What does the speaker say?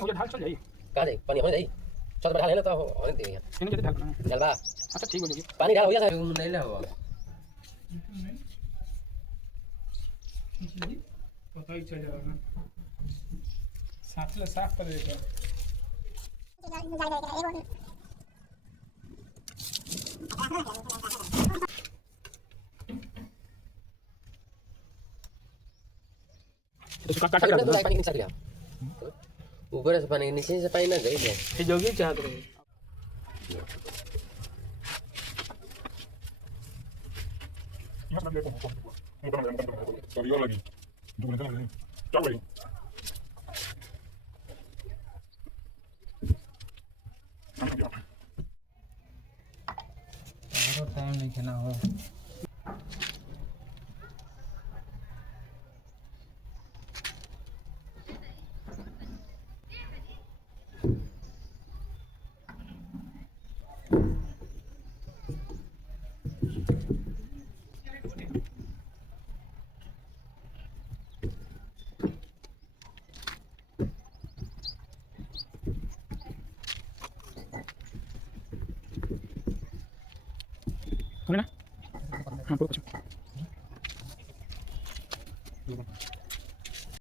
मुझे ढाल चल जाइए। कहाँ जाए पानी होने जाए छत पर ढाल है ना तो होने दे यार इन्हें जल्दी ढाल करना है। जलवा अच्छा ठीक हो जाएगी। पानी ढाल हो गया सर नहीं ला हुआ पता ही चल जाएगा साथ ले साफ कर देगा। इसका काटा तो कर पानी नीचे गया ऊपर से पानी नीचे से पानी ना गई है ये जोगी चाहते रहे। टाइम नहीं खेना हो ना हाँ